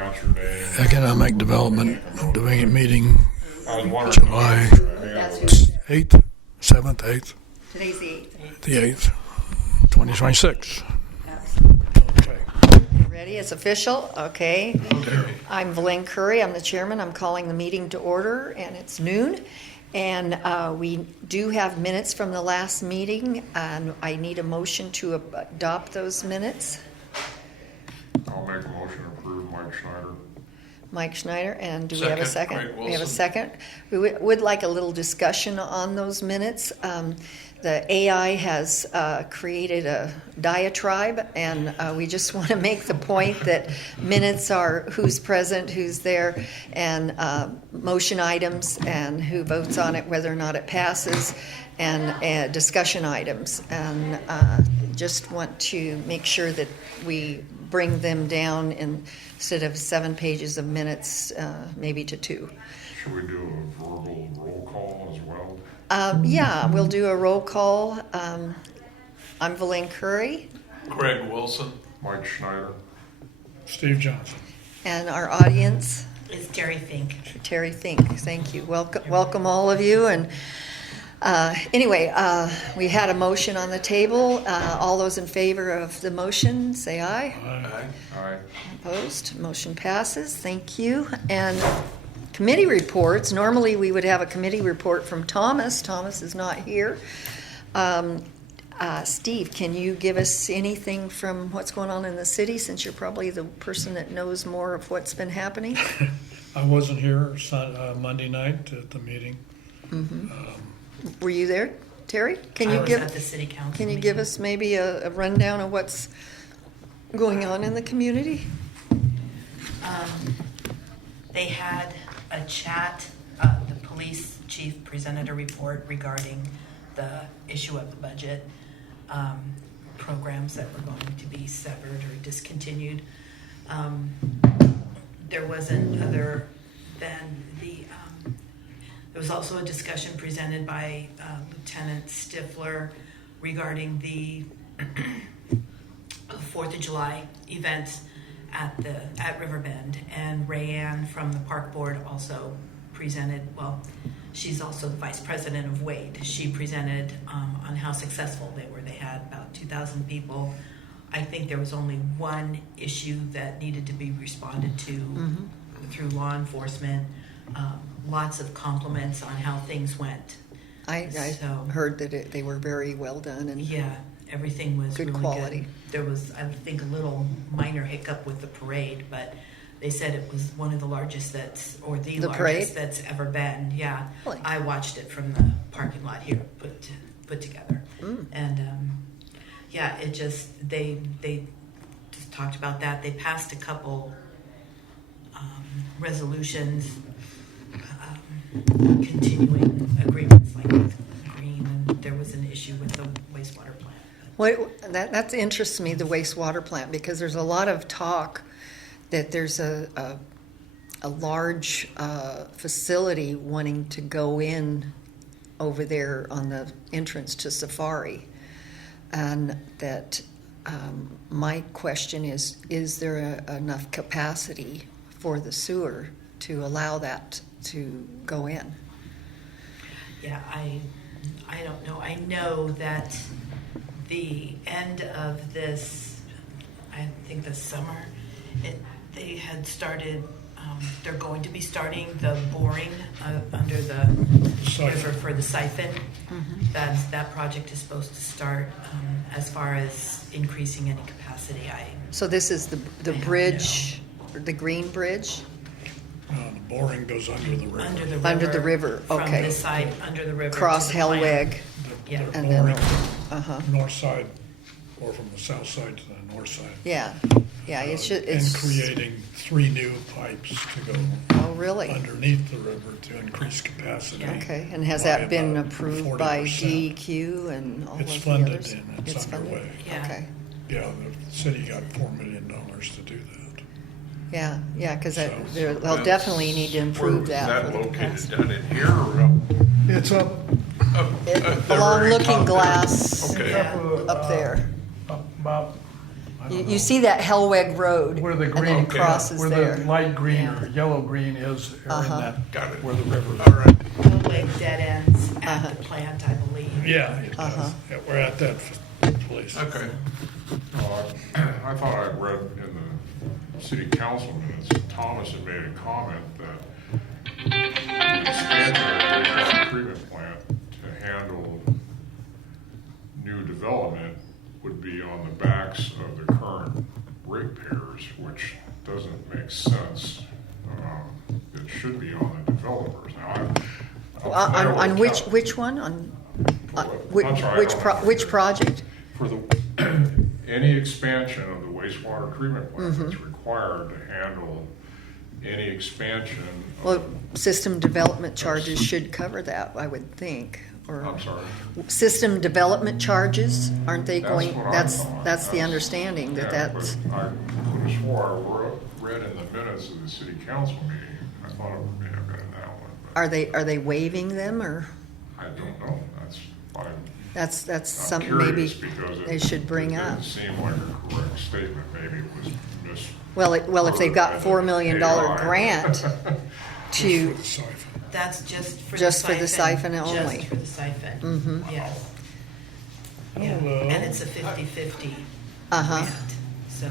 pronounce your name. Economic Development Meeting, I was wondering. July 8th, 7th, 8th, Today's the 8th. the 8th, 2026. Okay. Ready? It's official? Okay. I'm Velaine Curry. I'm the chairman. I'm calling the meeting to order, and it's noon. And we do have minutes from the last meeting, and I need a motion to adopt those minutes. I'll make a motion to approve Mike Schneider. Mike Schneider, and do we have a Second, second? Craig We have a Wilson. second. We would like a little discussion on those minutes. The AI has created a diatribe, and we just want to make the point that minutes are who's present, who's there, and motion items, and who votes on it, whether or not it passes, and discussion items. And just want to make sure that we bring them down instead of 7 pages of minutes, maybe to 2. Should we do a verbal roll call as well? Yeah, we'll do a roll call. I'm Velaine Curry, Craig Wilson. Mike Schneider. Steve Johnson. and our audience, Is Terry Fink. Terry Fink. Thank you. Welcome all of you. And anyway, we had a motion on the table. All those in favor of the motion, say aye. Aye. Opposed? Motion passes. Thank you. And committee reports. Normally, we would have a committee report from Thomas. Thomas is not here. Steve, can you give us anything from what's going on in the city, since you're probably the person that knows more of what's been happening? I wasn't here Monday night at the meeting. Were you there, Terry? Can I you was give at the city council Can you meeting. give us maybe a rundown of what's going on in the community? They had a chat. The police chief presented a report regarding the issue of the budget, programs that were going to be severed or discontinued. There wasn't other than there was also a discussion presented by Lieutenant Stifler regarding the 4th of July events at Riverbend, and Rayanne from the park board also presented. Well, she's also the vice president of Wade. She presented on how successful they were. They had about 2,000 people. I think there was only one issue that needed to be responded to through law enforcement. Lots of compliments on how things went. I So- heard that they were very well done, and Yeah, everything was Good really quality. good. There was, I think, a little minor hiccup with the parade, but they said it was one of the largest The largest parade? that's ever been. Yeah, Really? I watched it from the parking lot here, put together, and yeah, it just they just talked about that. They passed a couple resolutions, continuing agreements like with Green, and there was an issue with the wastewater plant. that interests me, the wastewater plant, because there's a lot of talk that there's a large facility wanting to go in over there on the entrance to Safari, and that my question is there enough capacity for the sewer to allow that to go in? Yeah, I don't know. I know that the end of this, I think this summer, they had started, they're going to be starting the boring under the river for the siphon. That project is supposed to start. As far as increasing any capacity, So this is the don't bridge, the Green Bridge? The boring goes under the river. under the river. Under the river, okay. From this side, under the river. Cross to the plant. Hellweg. Yeah. The And then- boring, north side, or from the south side to the north side. Yeah, it's just, And creating 3 new pipes to go oh, really? underneath the river to increase capacity. Okay, and has by that been about approved by 40%. DEQ and all of It's the funded others? and it's funded? underway. Yeah. Okay, Yeah, the city got $4 million to do that. yeah, because So- they'll definitely need to improve Where that. is for the that located? capacity. Down in here or up? It's up It- the Along very Looking top there? Glass, Okay. up there. about, I You see that Hellweg Road, Where the and green, then it crosses where there. the light green or yellow green is, or in Uh-huh. that, Got it. where the river is. All right. The lake dead ends at the plant, I believe. Yeah, it does. Uh-huh. Yeah, we're at that place. Okay. I thought I read in the city council minutes, Thomas had made a comment that the expansion of the wastewater treatment plant to handle new development would be on the backs of the current ratepayers, which doesn't make sense. It should be on the developers. Now, I'm familiar On with which one? On I'm sorry, I don't- which project? For the, any expansion of the wastewater treatment plant that's required to handle any expansion Well, of, system development charges should cover that, I would think, or. I'm sorry. System development charges, aren't they That's going, what I that's thought. the understanding, that Yeah, that's, but I could have swore I read in the minutes of the city council meeting, I thought it may have been in that one, but are they waiving them, or I don't know. That's, that's I'm something maybe curious because they should bring it up? didn't seem like a correct statement. Maybe it was mis. Well, if they've got $4 million grant Just to, for the siphon. That's just for Just the for the siphon only. Just for the siphon. Mhm. Yes. Yeah. Hello. And it's a 50/50 Uh-huh. grant. So,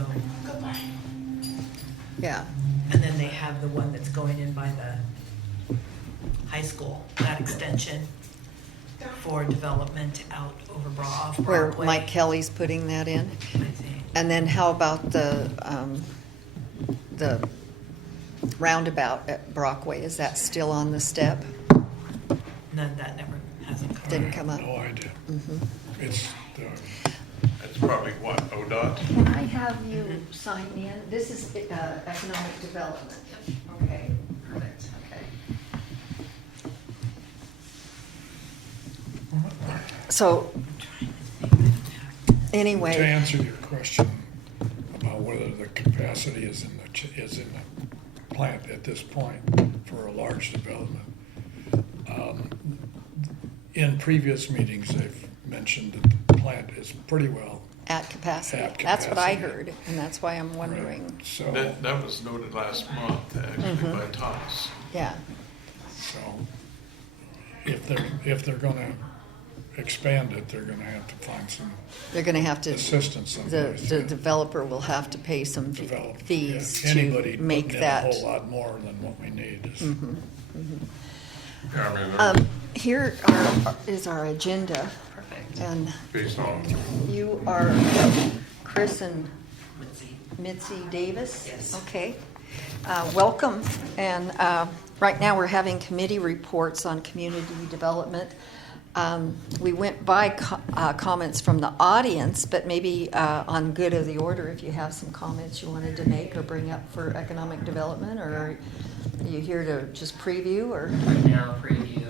yeah, and then they have the one that's going in by the high school, that extension for development out over off where Broadway. Mike Kelly's putting that in. I think. And then how about the roundabout at Brockway, is that still on the step? None, that never hasn't come. Didn't come up? No idea. Mm-hmm. It's, That's probably what, ODOT? Can I have you sign in? This is economic development. Okay, perfect, okay. So, to anyway, answer your question about whether the capacity is in the plant at this point for a large development. In previous meetings, they've mentioned that the plant is pretty well. at capacity. At That's what I capacity. heard, and that's why I'm wondering. So, That was noted last month, actually, by Thomas. Yeah, so if they're gonna expand it, they're gonna have to find some they're gonna have to, assistance someplace. the developer will have to pay some Develop. fees Yeah. Anybody to make putting in that. a whole lot more than what we need is. Yeah, I mean, Here is our agenda. Perfect. And based on, you are Chris and Mitzi Davis? Yes. Okay. Welcome. And right now, we're having committee reports on community development. We went by comments from the audience, but maybe on good of the order, if you have some comments you wanted to make or bring up for economic development, or are you here to just preview, or? Right now, preview,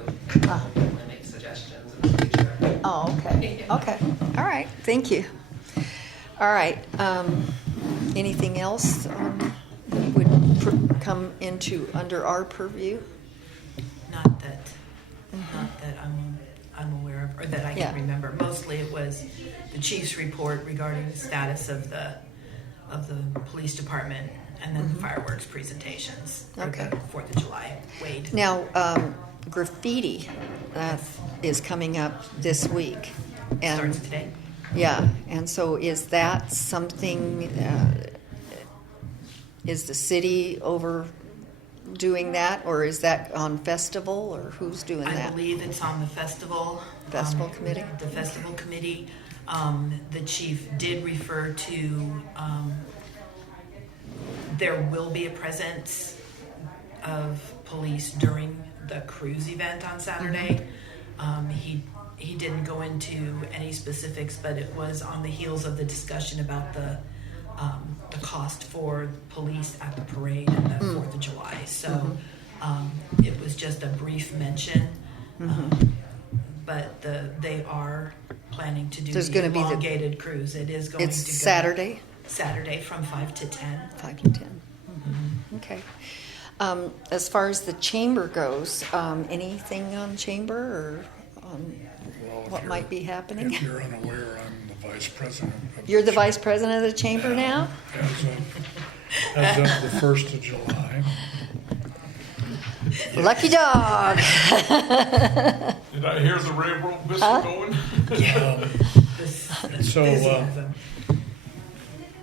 and make suggestions in the future. Oh, okay, okay, all right, thank you. All right, anything else that would come under our purview? Not that I'm aware of, or that I Yeah. can remember. Mostly it was the chief's report regarding the status of the police department, and then the fireworks presentations for Mm-hmm. Okay. the 4th of July. Wade. Now, graffiti is coming up this week. And Starts today. yeah, and so is that something, is the city over doing that, or is that on festival, or who's doing I that? believe it's on the festival. Festival committee? The festival committee. The chief did refer to, there will be a presence of police during the cruise event on Saturday. He didn't go into any specifics, but it was on the heels of the discussion about the cost for police at the parade and the 4th of July. So it was just a brief mention. But they are planning to do There's the gonna be the- elongated cruise. It is going It's to go Saturday, Saturday from 5 to 10. 5 to 10. Okay. As far as the chamber goes, anything on chamber, or on Well, if what you're- might be happening? If you're unaware, I'm the vice president. You're the vice president of the chamber now? As of the 1st of July. Lucky dog. Did I hear the railroad whistle going?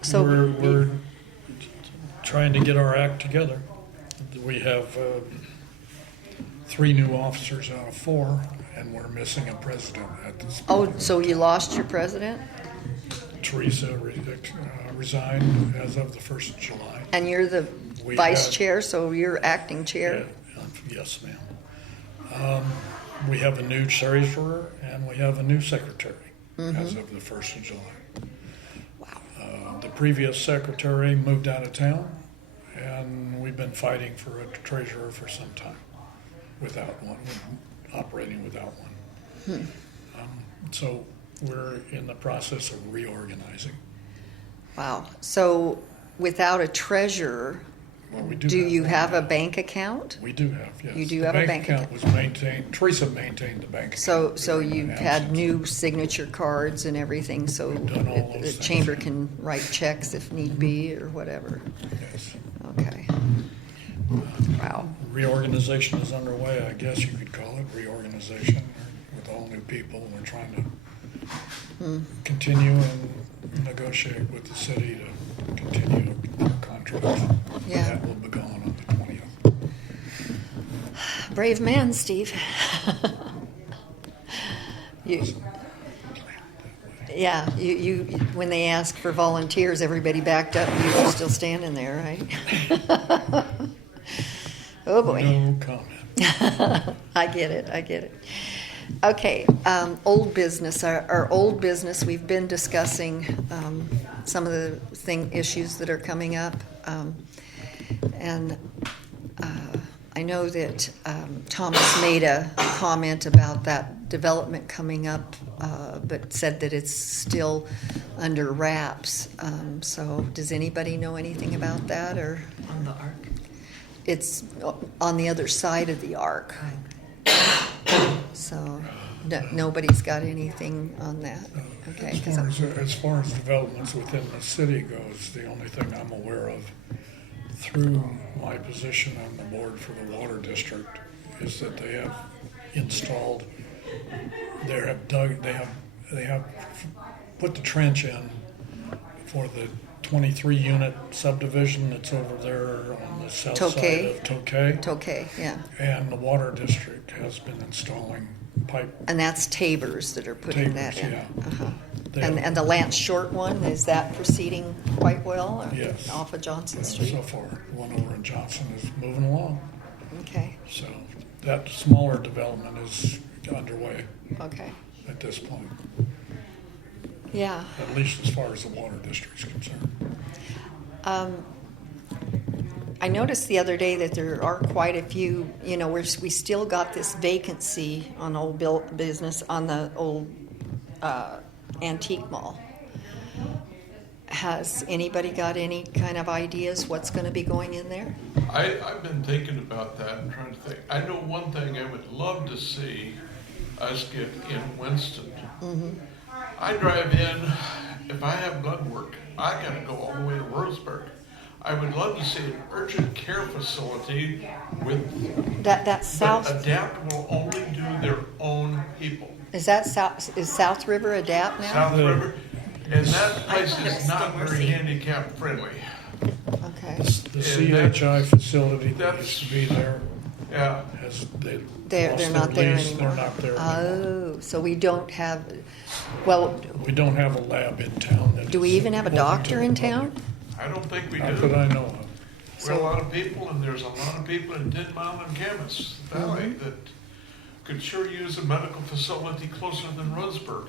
So we're trying to get our act together. We have 3 new officers out of 4, and we're missing a president at this point. Oh, so you lost your president? Teresa resigned as of the 1st of July. And you're the We vice had- chair, so you're acting chair? Yes, ma'am. We have a new treasurer and we have a new secretary as of the 1st of July. Wow. The previous secretary moved out of town, and we've been fighting for a treasurer for some time without one, operating without one. So we're in the process of reorganizing. Wow. So without a treasurer, Well, we do you one have a now. bank account? We do have, yes. You do The have a bank account was maintained, Teresa maintained the bank account. So during you've my had absence. new signature cards and everything, so We've done all the those things, chamber yeah. can write checks if need be or whatever. Yes. Okay. Wow. Reorganization is underway, I guess you could call it, reorganization with all new people. We're trying to continue and negotiate with the city to continue our contract. Yeah. That will be gone on the 20th. Brave man, Steve. you, yeah, you, when they asked for volunteers, everybody backed up. You were still standing there, right? Oh boy. No comment. I get it. Okay, old business. Our old business, we've been discussing some of the issues that are coming up. And I know that Thomas made a comment about that development coming up, but said that it's still under wraps. So does anybody know anything about that? Or On the arc. it's on the other side of the arc. So nobody's got anything on that. Okay. As far as developments within the city goes, the only thing I'm aware of through my position on the board for the water district is that they have installed, they have put the trench in for the 23 unit subdivision that's over there on the south Tokay. side of Tokay. Tokay, yeah. And the water district has been installing pipe. And that's Tabors that are putting that Tabors, in. yeah. Uh-huh. They And, have- and the Lance Short one, is that proceeding quite well? Or Yes. Off of Johnson Yeah, Street? so far, the one over in Johnson is moving along. Okay, So that smaller development is underway okay. at this point, Yeah. at least as far as the water district is concerned. I noticed the other day that there are quite a few, we still got this vacancy on old business on the old antique mall. Has anybody got any kind of ideas what's going to be going in there? I've been thinking about that and trying to think. I know one thing I would love to see us get in Winston. I drive in, if I have blood work, I gotta go all the way to Roseburg. I would love to see an urgent care facility with That's South. but Adapt will only do their own people. Is that South? Is South River Adapt now? South River, and that place thought it is was not still very Mercy. handicap friendly. Okay. The CHI facility that that's- used to be there Yeah, They're lost not their there lease. anymore. They're not there anymore. Oh, so we don't have. Well, We don't have a lab in town. that do we is even have a open to doctor the in public. town? I don't think we Not that do. I know of. We're a lot of people, and there's a lot of people in 10 Mile and Camas Valley that could sure use a medical facility closer than Roseburg.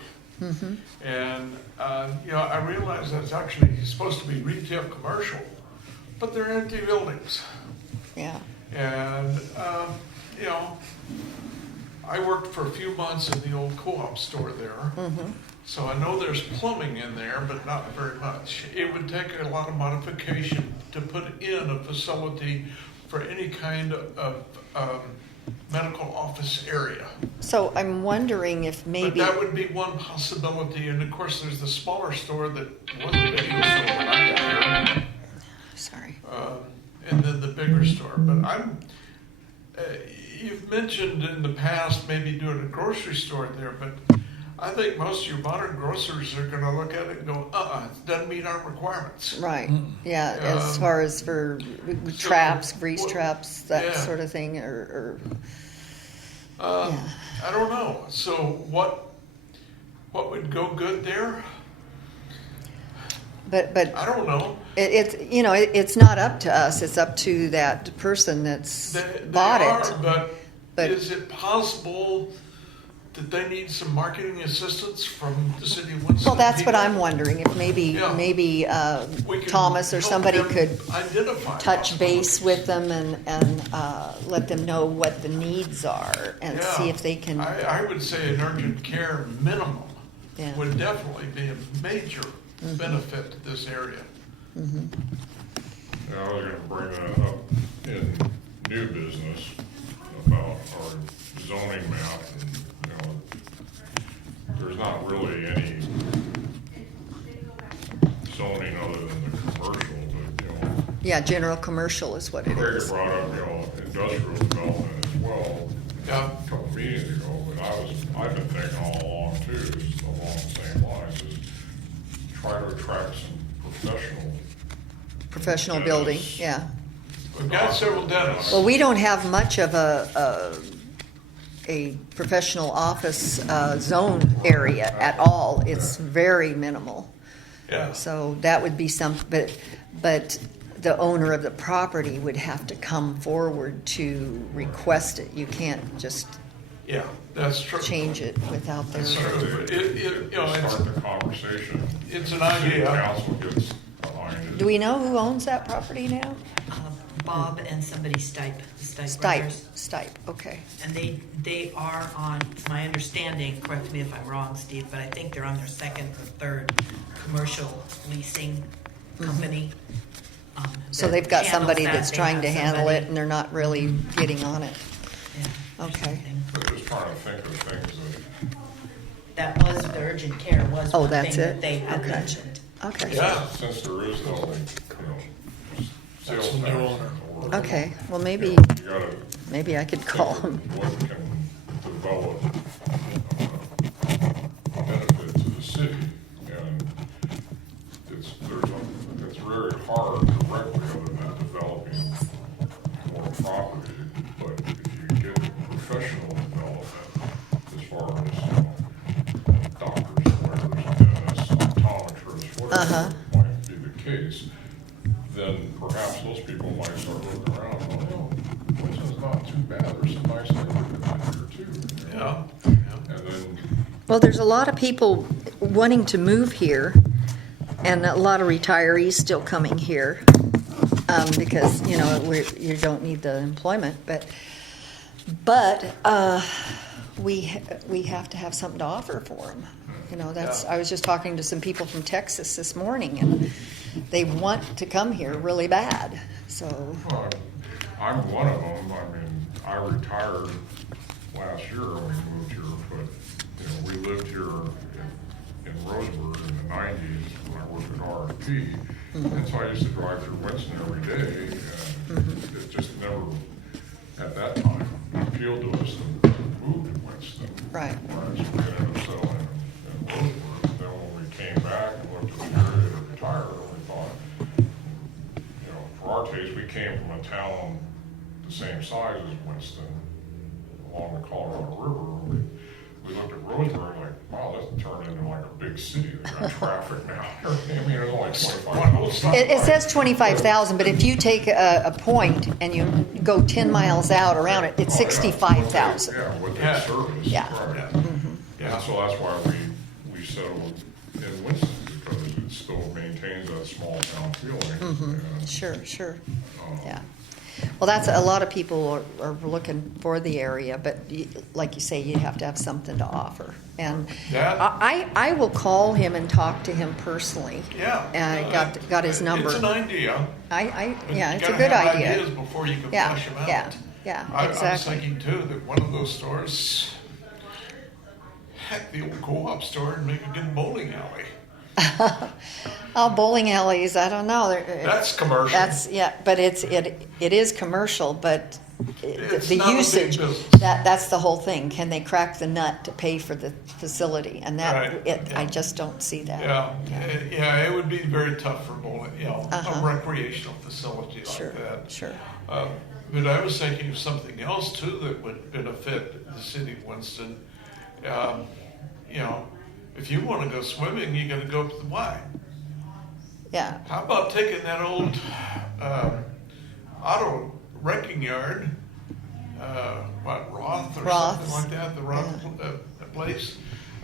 And, I realize that's actually supposed to be retail commercial, but they're empty buildings. Yeah. And, I worked for a few months in the old co-op store there. So I know there's plumbing in there, but not very much. It would take a lot of modification to put in a facility for any kind of medical office area. So I'm wondering if But maybe, that would be one possibility, and of course, there's the smaller store that was a video store when I got here, sorry. and then the bigger store. But you've mentioned in the past maybe doing a grocery store there, but I think most of your modern grocers are gonna look at it and go, it doesn't meet our requirements. Right, yeah, as far as for traps, grease traps, that yeah. sort of thing, or I don't know. So what would go good there? but I don't know. it's not up to us, it's up to that person that's They bought are, it. but is it possible that they need some marketing assistance from the city of Winston? Well, that's what people? I'm wondering, if maybe Yeah. We can Thomas or help somebody them could identify touch base possibilities. with them and let them know what the needs are and Yeah. see if they can. I would say an urgent care minimum Yeah. would definitely be a major benefit to this area. Yeah, I was gonna bring that up in new business about our zoning map, and, there's not really any zoning other than the commercial, but, Yeah, general commercial is what it Craig is. brought up, industrial development as well, Yeah. a couple meetings ago, but I've been thinking all along too, is along the same lines, is try to attract some Professional building, Yes. yeah. We've got several dentists. Well, we don't have much of a professional office zone area at all. It's very minimal. Yeah. So that would be but the owner of the property would have to come forward to request it. You can't just Yeah, that's true. change it without their. That's true. Start the conversation. It's an City idea. council gets behind it. Do we know who owns that property now? Bob and somebody Stipe, the Stipe Stipe, brothers. Stipe, okay. And they are on, to my understanding, correct me if I'm wrong, Steve, but I think they're on their second or third commercial leasing company. So that they've got handles somebody that. that's They trying have to handle somebody- it and they're not really getting on it. Yeah, or Okay. something. I'm just trying to think of things That was, the urgent care was Oh, one that's thing it? that they had Okay. mentioned. Okay. Yeah. that, since there is no, sales That's the new tax owner. or- Okay, well, maybe, You gotta maybe I could call him. what can develop benefit to the city, and it's very hard directly other than developing more property, but if you get professional development as far as, doctors, lawyers, dentists, optometrists, whatever might be the case, then perhaps those people might start looking around, Winston's not too bad, there's some nice neighborhoods out here too. Yeah. And then, Well, there's a lot of people wanting to move here and a lot of retirees still coming here because, you don't need the employment, but we have to have something to offer for them. I was just talking to some people from Texas this morning and they want to come here really bad, so. well, I'm one of them, I retired last year when we moved here, but, we lived here in Roseburg in the 90s when I worked at RFP, and so I used to drive through Winston every day, and it just never, at that time, appealed to us to move to Winston. Right. Whereas we ended up settling in Roseburg, then when we came back and looked at the area to retire, we thought, for our case, we came from a town the same size as Winston, along the Colorado River. We looked at Roseburg like, wow, this turned into like a big city. They got traffic now. There's only 25. It says 25,000, but if you take a point and you go 10 miles out around it, it's 65,000. Yeah, what they Yeah. service. Yeah. Right. Yeah. And so that's why we settled in Winston, because it still maintains that small town feeling. And, Sure. Yeah. Well, that's a lot of people are looking for the area, but like you say, you have to have something to offer. And Yeah. I will call him and talk to him personally. Yeah. And I got his number. It's an idea. Yeah, You it's a gotta good have idea. ideas before you can Yeah, flesh them out. Yeah, I was exactly. thinking too that one of those stores, heck, the old co-op store, and make a good bowling alley. Oh, bowling alleys, I don't know. That's commercial. That's, yeah, but it is commercial, but It's the not a big usage, business. that's the whole thing. Can they crack the nut to pay for the facility? And Right, I yeah. just don't see that. Yeah, it would be very tough for bowling, Uh-huh. a recreational facility Sure, like that. sure. But I was thinking of something else too that would benefit the city of Winston. If you want to go swimming, you got to go up to the Y. Yeah, How about taking that old auto wrecking yard, Roth or Roth's. something like that, the Roth place?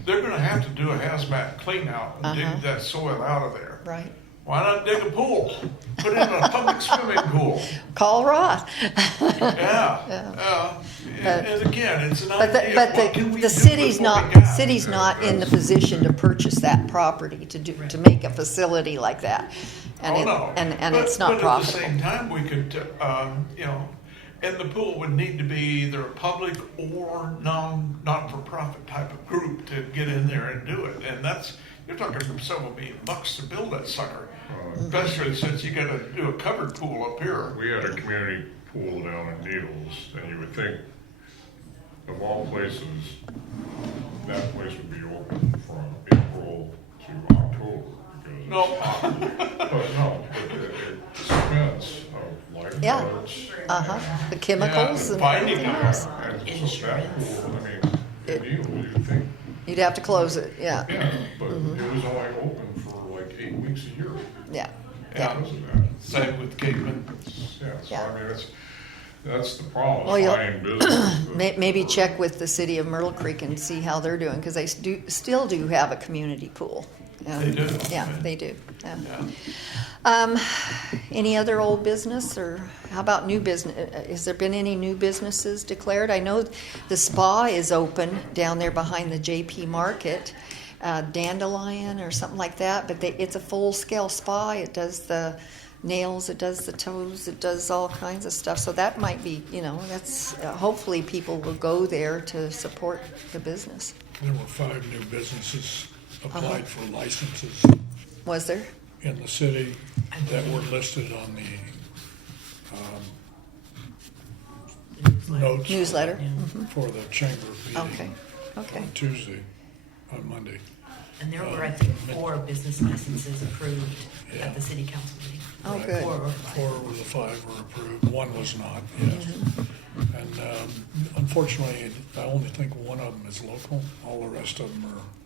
They're going to have to do a hazmat clean out and dig that soil out of there. right. Why not dig a pool? Put in a public swimming pool. Call Roth. Yeah. And again, it's an idea. But What can we the do city's with what not, we got? city's not in the position to purchase that property to make a facility like that. And Oh, no. and it's not But profitable. at the same time, we could, and the pool would need to be either a public or not-for-profit type of group to get in there and do it. And you're talking from several million bucks to build that sucker. Especially since you gotta do a covered pool up here. We had a community pool down in Needles, and you would think, of all places, that place would be open from April to October. Because No. it's hot. But no, the expense of Yeah. lifeguards. The chemicals and finding everything them. else. And so that pool, I mean, in Needles, you'd think, You'd have to close it, yeah, yeah, but it was only open for like 8 weeks a year. yeah. Yeah. Because of that. Same with Capeman. Yeah, so Yeah. I mean, that's the problem, Well, you'll- finding business. Maybe check with the city of Myrtle Creek and see how they're doing, because they still do have a community pool. They do. Yeah, they do, yeah. Yeah. Any other old business, or how about new business? Has there been any new businesses declared? I know the spa is open down there behind the JP Market, Dandelion or something like that, but it's a full-scale spa. It does the nails, it does the toes, it does all kinds of stuff. So that might be, that's, hopefully people will go there to support the business. There were 5 new businesses applied for licenses Was there? in the city that were listed on the notes Newsletter? for the chamber Okay, meeting okay. on Tuesday, on Monday. And there were, I think, 4 business licenses approved Yeah. at the city council meeting. Oh, Right. good. 4 or 5. 4 of the 5 were approved, 1 was not yet. And unfortunately, I only think 1 of them is local, all the rest of them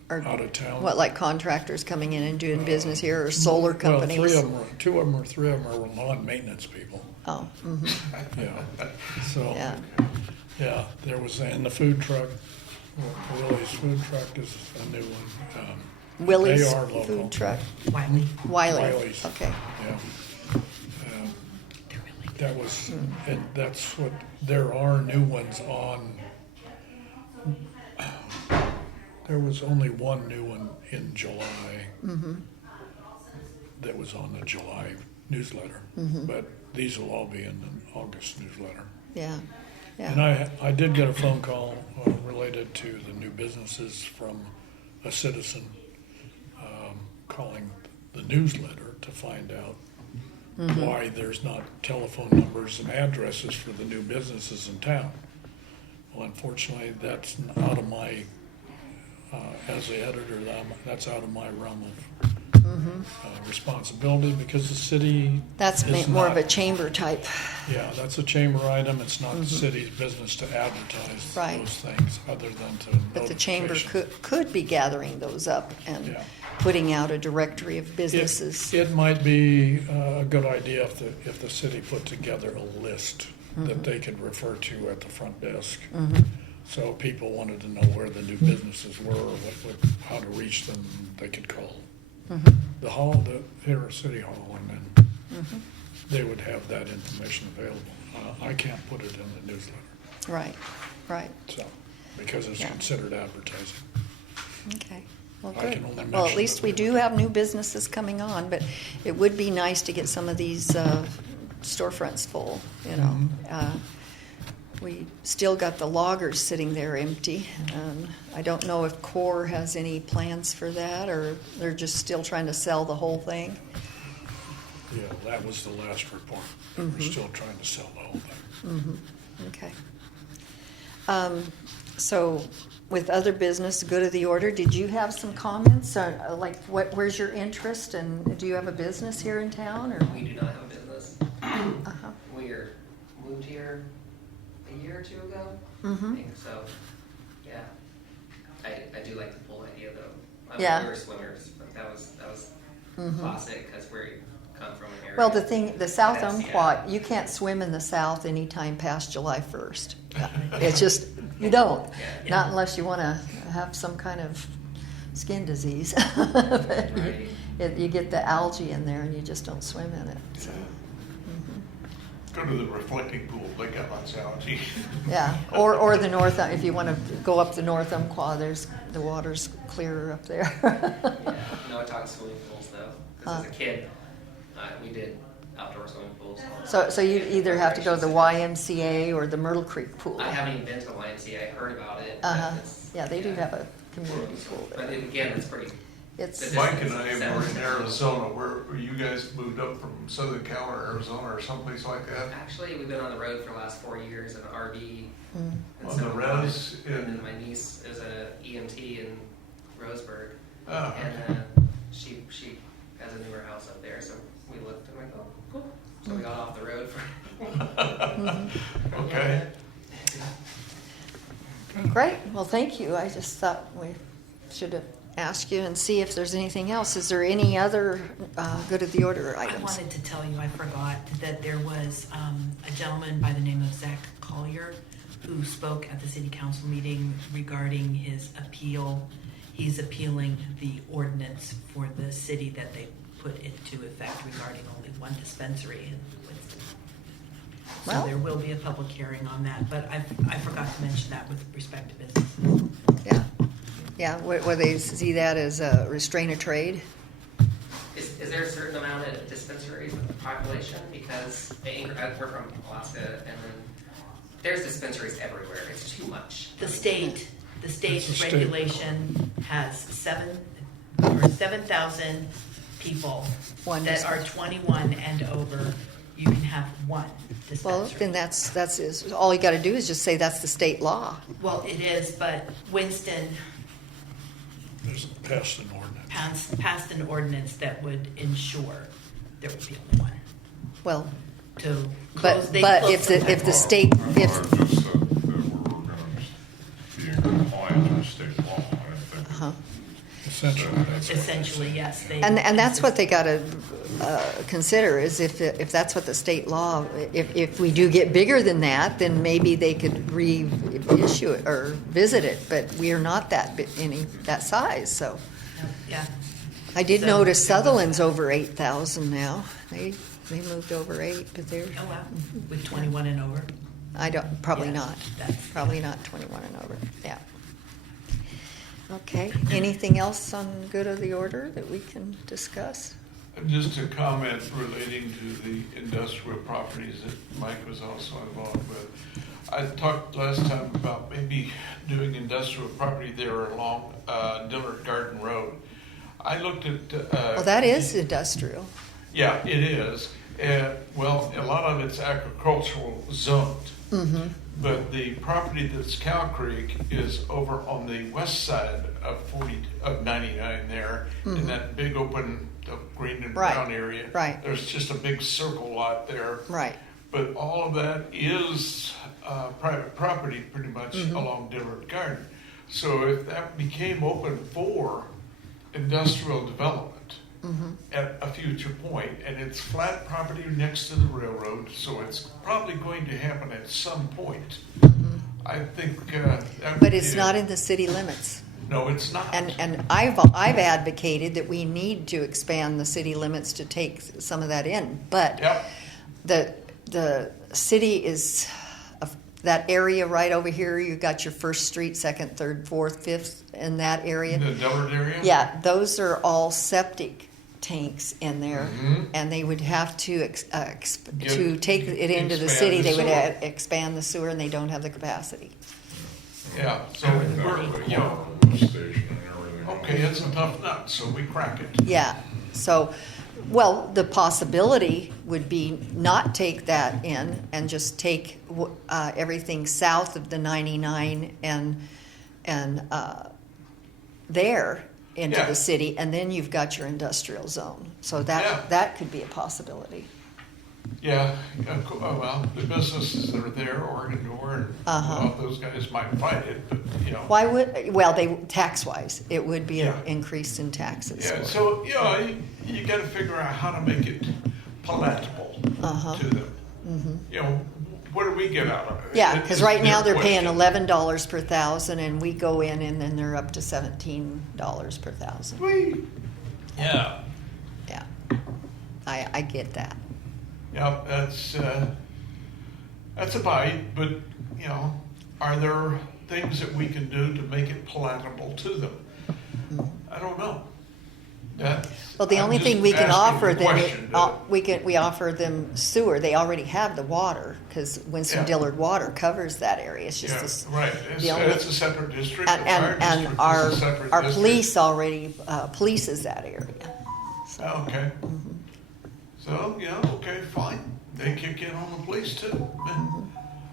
are out of town. What, like contractors coming in and doing business here, or solar companies? Well, 3 of them, 2 of them or 3 of them are lawn maintenance people, Oh, yeah. So, yeah. yeah, there was, and the food truck, Willie's Food Truck is a new one. Willie's They are local. Food Truck, Wiley. Wiley, Wiley's. okay. Yeah. That was, and that's what, there are new ones on, there was only 1 new one in July. That was on the July newsletter, but these will all be in the August newsletter. Yeah, And yeah. I did get a phone call related to the new businesses from a citizen calling the newsletter to find out why there's not telephone numbers and addresses for the new businesses in town. Well, unfortunately, that's out of my, as the editor, that's out of my realm of responsibility, because the city That's is more of not- a chamber type, Yeah, that's a chamber item. It's not the city's business to advertise Right. those things, other than to but the chamber notification. could be gathering those up and Yeah. putting out a directory of businesses. It might be a good idea if the city put together a list that they could refer to at the front desk. So if people wanted to know where the new businesses were, or how to reach them, they could call the hall, here at City Hall, and then they would have that information available. I can't put it in the newsletter, Right, right, so, because it's Yeah. considered advertising. okay. Well, I good. can only Well, at mention least it. we do have new businesses coming on, but it would be nice to get some of these storefronts full, we still got the loggers sitting there empty. I don't know if Core has any plans for that, or they're just still trying to sell the whole thing. Yeah, that was the last report. We're still trying to sell the whole thing. Okay. So with other business, good of the order, did you have some comments? Like, where's your interest, and do you have a business here in town, or? We do not have a business. Uh-huh. We moved here a year or two ago, I Mhm. think, so, yeah. I do like the pool idea though. Yeah. We were swimmers, but that was Mhm. classic, because we come from an area. Well, the South That's- Umpqua, you can't swim in the South anytime past July 1st. It's just, you don't, Yeah. not unless you want to have some kind of skin disease. Right. You get the algae in there and you just don't swim in it, so, Go to the reflecting pool, they got lots of algae. yeah. Or the North, if you want to go up the North Umpqua, the water's clearer up there. Yeah, no, I talked swimming pools though, because as Huh. a kid, we did outdoor swimming pools. all the time. So you either have to go to the YMCA or the Myrtle Creek pool. I haven't even been to the YMCA, I heard about it. Uh-huh, but it's- yeah, they do have a community pool But there. again, it's pretty, It's, Mike and I were in Arizona, where you guys moved up from Southern Cal or Arizona or someplace like that. actually, we've been on the road for the last 4 years in an RV. mm, and On the so- res And then in, my niece is a EMT in Roseburg, oh, and she has a newer house up there, so we looked and like, oh, cool. So we got off the road for. okay. great, well, thank you. I just thought we should have asked you and see if there's anything else. Is there any other good of the order I items? wanted to tell you, I forgot, that there was a gentleman by the name of Zach Collier who spoke at the city council meeting regarding his appeal. He's appealing the ordinance for the city that they put into effect regarding only one dispensary in Winston. So Well- there will be a public hearing on that, but I forgot to mention that with respect to businesses. Yeah, yeah, where they see that as a restraint of trade? Is there a certain amount of dispensaries with the population? Because we're from Alaska, and then there's dispensaries everywhere. It's too much. The state It's a state. regulation has 7,000 people One that are 21 and over. You can have one Well, dispensary. then that's all you got to do is just say that's the state law. Well, it is, but Winston There's passed an ordinance. passed an ordinance that would ensure there would be only one. Well, To but close, they but closed if the them. state, I if, thought it just said that we're going to be in compliance with state law. I didn't think- uh-huh. Essentially, that's what it is. Essentially, yes. And that's what they got to consider is if that's what the state law, if we do get bigger than that, then maybe they could reissue it or visit it. But we are not that size. So Yeah. I did So- notice Sutherland's over 8,000 now. They moved over 8, but they're Oh, wow. With 21 and over. probably Yeah, not. that's- Probably not 21 and over. Yeah. Okay. Anything else on good of the order that we can discuss? Just a comment relating to the industrial properties that Mike was also involved with. I talked last time about maybe doing industrial property there along Dillard Garden Road. I looked at. Well, that is industrial. Yeah, it is. Well, a lot of it's agricultural zoned. Mm-hmm. But the property that's Cow Creek is over on the west side of 99 there, in that big open green and Mm-hmm. Right, brown area. right. There's just a big circle lot there. Right. But all of that is private property pretty much Mm-hmm. along Dillard Garden. So if that became open for industrial development Mm-hmm. at a future point, and it's flat property next to the railroad, so it's probably going to happen at some point. I think that would But it's be not in the city limits. No, it's not. And I've advocated that we need to expand the city limits to take some of that in. But Yep. the city is that area right over here. You got your First Street, Second, Third, Fourth, Fifth in that area. The Dillard area? Yeah, those are all septic tanks in there, Mhm. and they would have to to Get- take it into the expand city. the They would sewer. expand the sewer, and they don't have the capacity. Yeah, so And we're, the you know, chlorine station and everything. okay, it's a tough nut, so we crack it. Yeah. So, well, the possibility would be not take that in and just take everything south of the 99 and there into Yeah. the city, and then you've got your industrial zone. So Yeah. that could be a possibility. Yeah, well, the businesses that are there, Oregon Door, and Uh-huh. well, those guys might fight it, but, you know. Why would, well, they, tax-wise, it would be an Yeah. increase in taxes. Yeah, so, you know, you gotta figure out how to make it palatable Uh-huh. to them. You know, what do we get out of it? Yeah, because It's right now their they're paying question. $11 per thousand, and we go in and then they're up to $17 per thousand. Yeah, Yeah, I get that. yeah, that's a bite, but, you know, are there things that we can do to make it palatable to them? I don't know. Well, the I'm only just thing we can asking offer the them, question, we offer them sewer. They already have the water because Winston Yeah. Dillard Water covers that area. It's just Yeah, this, right, the only- it's a separate district, the and fire and district our is a separate our district. police already polices that area. Oh, okay. So, yeah, okay, fine. They kick in on the police too.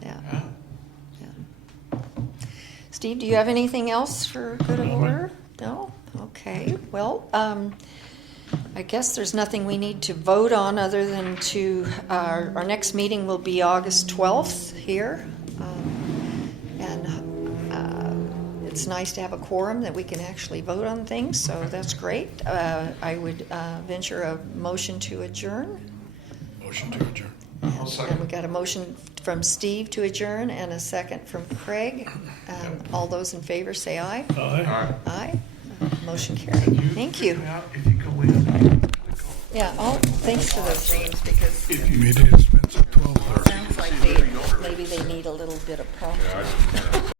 Yeah. Yeah. Steve, do you have anything else for good of No, order? No? Okay, well, I guess there's nothing we need to vote on other than our next meeting will be August 12th here. And it's nice to have a quorum that we can actually vote on things, so that's great. I would venture a motion to adjourn. Motion to adjourn. I'll And we second. got a motion from Steve to adjourn and a second from Craig. All those in favor say aye. Aye. All right. Aye. Motion carried. Thank you. Yeah, if you go in. Yeah, thanks for those names because Meeting is at 12:30. sounds like maybe they need a little bit of prompt. Yeah, I-